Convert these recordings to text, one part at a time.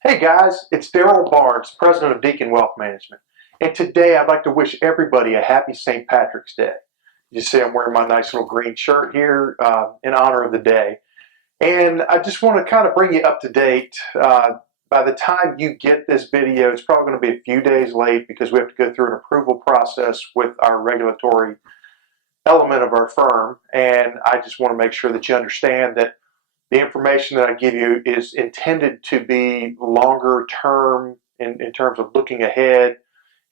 Hey guys, it's Daryl Barnes, president of Deacon Wealth Management. And today I'd like to wish everybody a happy St. Patrick's Day. You see, I'm wearing my nice little green shirt here in honor of the day. And I just want to kind of bring you up to date. By the time you get this video, it's probably going to be a few days late because we have to go through an approval process with our regulatory element of our firm. And I just want to make sure that you understand that the information that I give you is intended to be longer term in terms of looking ahead,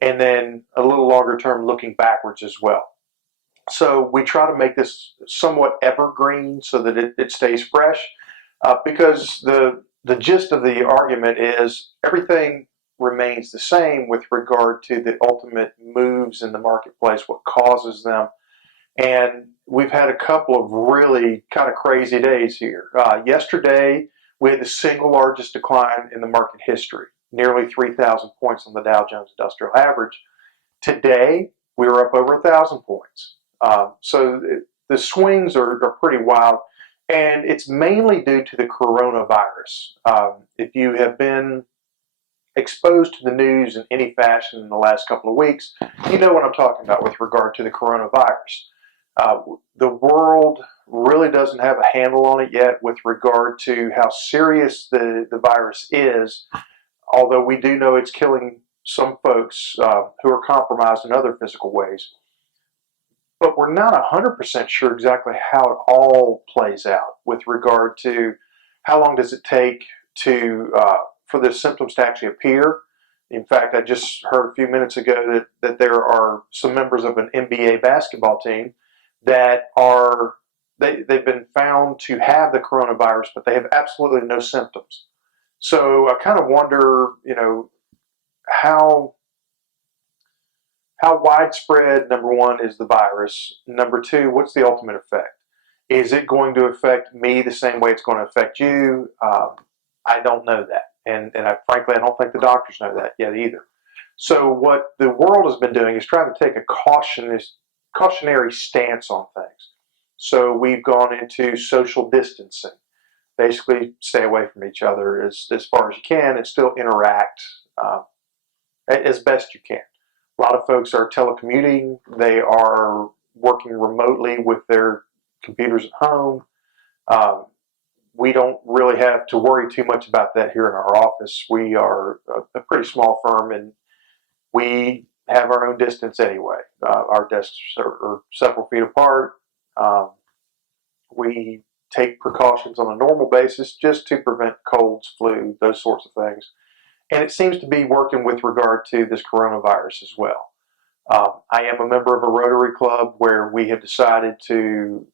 and then a little longer term looking backwards as well. So we try to make this somewhat evergreen so that it stays fresh, because the gist of the argument is everything remains the same with regard to the ultimate moves in the marketplace, what causes them. And we've had a couple of really kind of crazy days here. Yesterday, we had the single largest decline in the market history, nearly 3,000 points on the Dow Jones Industrial Average. Today, we were up over 1,000 points. So the swings are pretty wild, and it's mainly due to the coronavirus. If you have been exposed to the news in any fashion in the last couple of weeks, you know what I'm talking about with regard to the coronavirus. The world really doesn't have a handle on it yet with regard to how serious the virus is, although we do know it's killing some folks who are compromised in other physical ways. But we're not 100% sure exactly how it all plays out with regard to how long does it take for the symptoms to actually appear. In fact, I just heard a few minutes ago that there are some members of an NBA basketball team that they've been found to have the coronavirus, but they have absolutely no symptoms. So I kind of wonder, how widespread, number one, is the virus? Number two, what's the ultimate effect? Is it going to affect me the same way it's going to affect you? I don't know that. And frankly, I don't think the doctors know that yet either. So what the world has been doing is trying to take a cautionary stance on things. So we've gone into social distancing. Basically, stay away from each other as far as you can and still interact as best you can. A lot of folks are telecommuting. They are working remotely with their computers at home. We don't really have to worry too much about that here in our office. We are a pretty small firm, and we have our own distance anyway. Our desks are several feet apart. We take precautions on a normal basis just to prevent colds, flu, those sorts of things. And it seems to be working with regard to this coronavirus as well. I am a member of a Rotary Club where we have decided to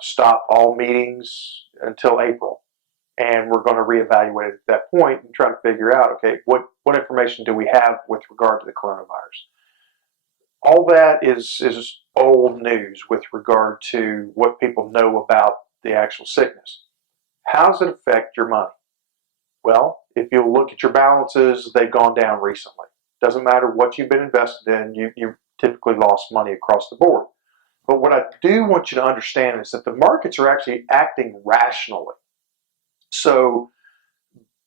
stop all meetings until April. And we're going to reevaluate it at that point and try to figure out, okay, what information do we have with regard to the coronavirus? All that is old news with regard to what people know about the actual sickness. How does it affect your money? Well, if you look at your balances, they've gone down recently. Doesn't matter what you've been invested in, you've typically lost money across the board. But what I do want you to understand is that the markets are actually acting rationally. So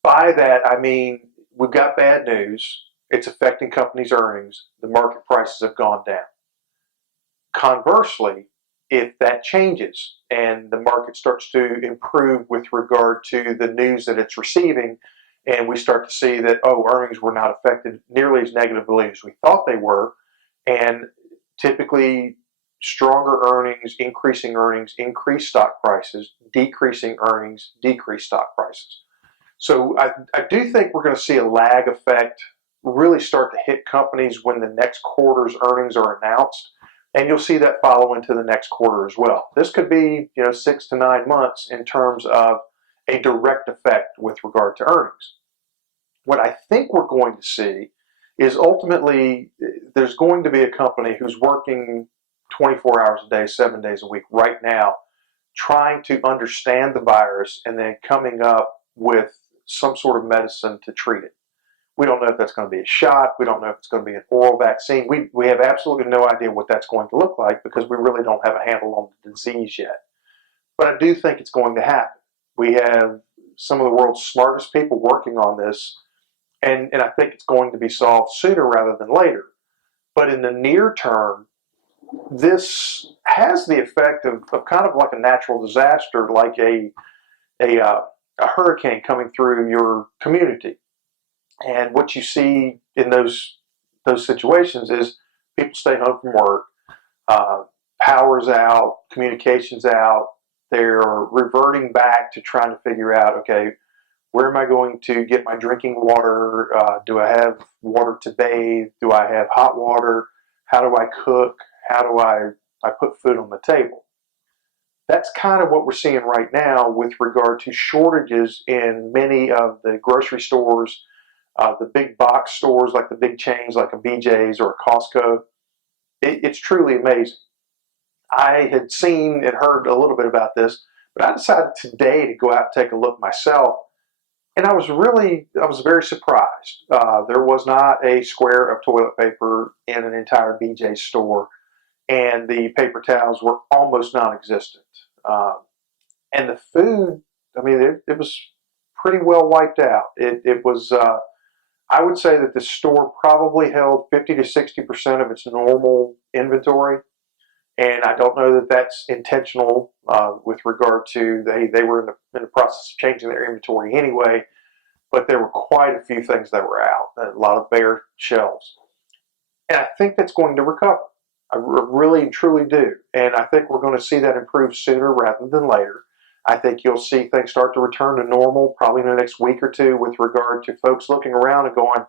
by that, I mean, we've got bad news. It's affecting companies' earnings. The market prices have gone down. Conversely, if that changes and the market starts to improve with regard to the news that it's receiving, and we start to see that, earnings were not affected nearly as negatively as we thought they were, and typically stronger earnings, increase stock prices, decreasing earnings, decrease stock prices. So I do think we're going to see a lag effect really start to hit companies when the next quarter's earnings are announced. And you'll see that follow into the next quarter as well. This could be 6 to 9 months in terms of a direct effect with regard to earnings. What I think we're going to see is ultimately there's going to be a company who's working 24 hours a day, 7 days a week right now, trying to understand the virus and then coming up with some sort of medicine to treat it. We don't know if that's going to be a shot. We don't know if it's going to be an oral vaccine. We have absolutely no idea what that's going to look like because we really don't have a handle on the disease yet. But I do think it's going to happen. We have some of the world's smartest people working on this, and I think it's going to be solved sooner rather than later. But in the near term, this has the effect of kind of like a natural disaster, like a hurricane coming through your community. And what you see in those situations is people stay home from work, uh, power's out, communications out. They're reverting back to trying to figure out, okay, where am I going to get my drinking water? Do I have water to bathe? Do I have hot water? How do I cook? How do I put food on the table? That's kind of what we're seeing right now with regard to shortages in many of the grocery stores, the big box stores like the big chains like a BJ's or a Costco. It's truly amazing. I had seen and heard a little bit about this, but I decided today to go out and take a look myself. And I was very surprised. There was not a square of toilet paper in an entire BJ store, and the paper towels were almost non-existent. Um, and the food, I mean, it was pretty well wiped out. It was, I would say that the store probably held 50 to 60% of its normal inventory. And I don't know that that's intentional with regard to they were in the process of changing their inventory anyway, but there were quite a few things that were out, a lot of bare shelves. And I think that's going to recover. I really and truly do. And I think we're going to see that improve sooner rather than later. I think you'll see things start to return to normal probably in the next week or two with regard to folks looking around and going,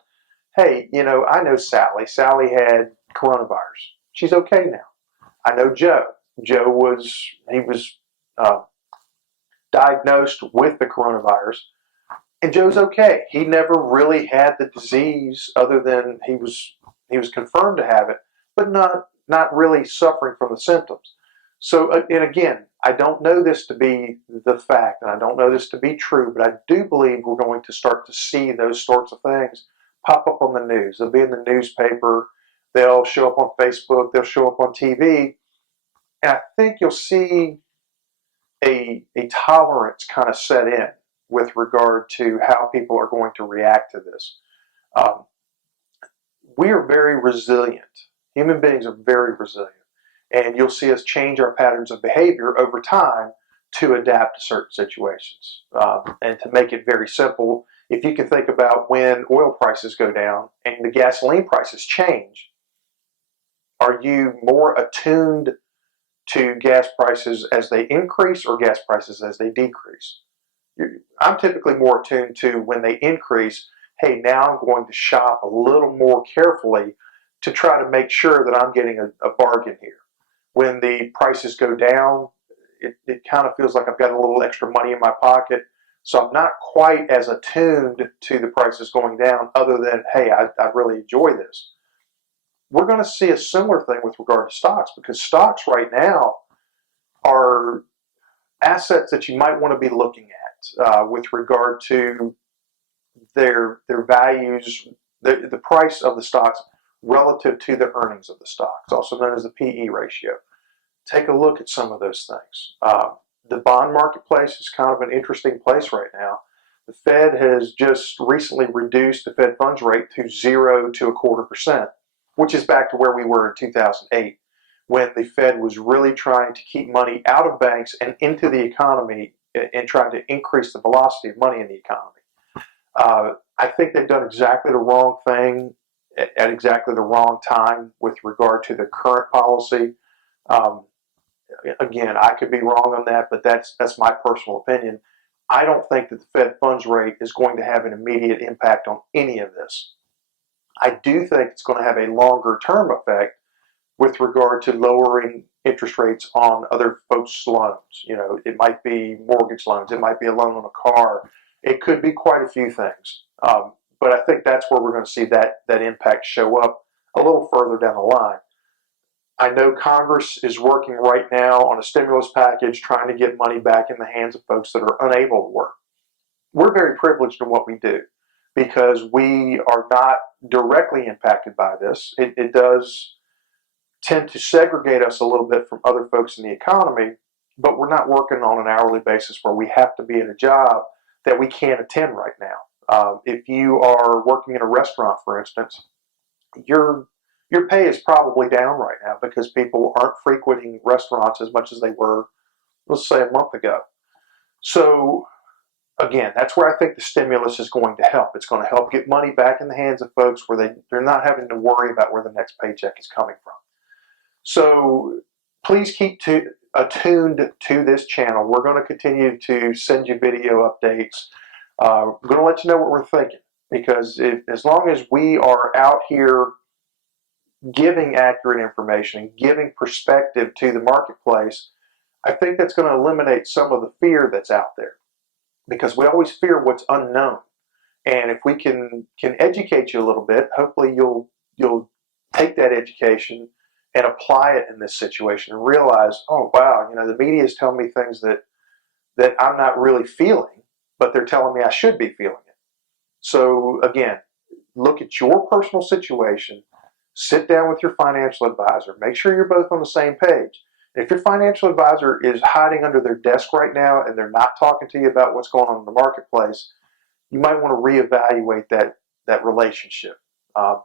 hey, I know Sally. Sally had coronavirus. She's okay now. I know Joe. He was uh, diagnosed with the coronavirus, and Joe's okay. He never really had the disease, other than he was confirmed to have it, but not really suffering from the symptoms. So, and again, I don't know this to be the fact, and I don't know this to be true, but I do believe we're going to start to see those sorts of things pop up on the news. They'll be in the newspaper. They'll show up on Facebook. They'll show up on TV. And I think you'll see a tolerance kind of set in with regard to how people are going to react to this. Um, we are very resilient. Human beings are very resilient. And you'll see us change our patterns of behavior over time to adapt to certain situations. And to make it very simple, if you can think about when oil prices go down and the gasoline prices change, are you more attuned to gas prices as they increase or gas prices as they decrease? I'm typically more attuned to when they increase, hey, now I'm going to shop a little more carefully to try to make sure that I'm getting a bargain here. When the prices go down, it kind of feels like I've got a little extra money in my pocket. So I'm not quite as attuned to the prices going down, other than, hey, I really enjoy this. We're going to see a similar thing with regard to stocks, because stocks right now are assets that you might want to be looking at with regard to their values, the price of the stocks relative to the earnings of the stocks, also known as the PE ratio. Take a look at some of those things. The bond marketplace is kind of an interesting place right now. The Fed has just recently reduced the Fed funds rate to 0 to 0.25%, which is back to where we were in 2008, when the Fed was really trying to keep money out of banks and into the economy and trying to increase the velocity of money in the economy. I think they've done exactly the wrong thing at exactly the wrong time with regard to the current policy. Again, I could be wrong on that, but that's my personal opinion. I don't think that the Fed funds rate is going to have an immediate impact on any of this. I do think it's going to have a longer term effect with regard to lowering interest rates on other folks' loans. It might be mortgage loans, it might be a loan on a car, it could be quite a few things. But I think that's where we're going to see that impact show up a little further down the line. I know Congress is working right now on a stimulus package trying to get money back in the hands of folks that are unable to work. We're very privileged in what we do because we are not directly impacted by this. It does tend to segregate us a little bit from other folks in the economy, but we're not working on an hourly basis where we have to be in a job that we can't attend right now. If you are working in a restaurant, for instance, your pay is probably down right now because people aren't frequenting restaurants as much as they were, let's say, a month ago. So again, that's where I think the stimulus is going to help. It's going to help get money back in the hands of folks where they're not having to worry about where the next paycheck is coming from. So please keep attuned to this channel. We're going to continue to send you video updates. We're going to let you know what we're thinking, because as long as we are out here giving accurate information and giving perspective to the marketplace, I think that's going to eliminate some of the fear that's out there, because we always fear what's unknown. And if we can educate you a little bit, hopefully you'll take that education and apply it in this situation and realize, oh wow, the media is telling me things that I'm not really feeling, but they're telling me I should be feeling it. So again, look at your personal situation, sit down with your financial advisor, make sure you're both on the same page. If your financial advisor is hiding under their desk right now and they're not talking to you about what's going on in the marketplace, you might want to reevaluate that relationship.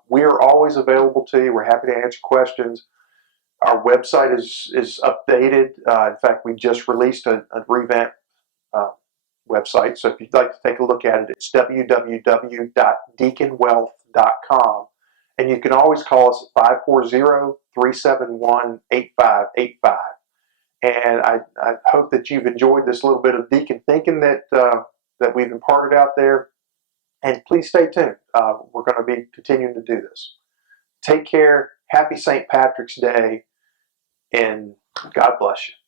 We are always available to you. We're happy to answer questions. Our website is updated. In fact, we just released a revamped website. So if you'd like to take a look at it, it's www.deaconwealth.com. And you can always call us at 540-371-8585. And I hope that you've enjoyed this little bit of Deacon Thinking that we've imparted out there. And please stay tuned. We're going to be continuing to do this. Take care. Happy St. Patrick's Day. And God bless you.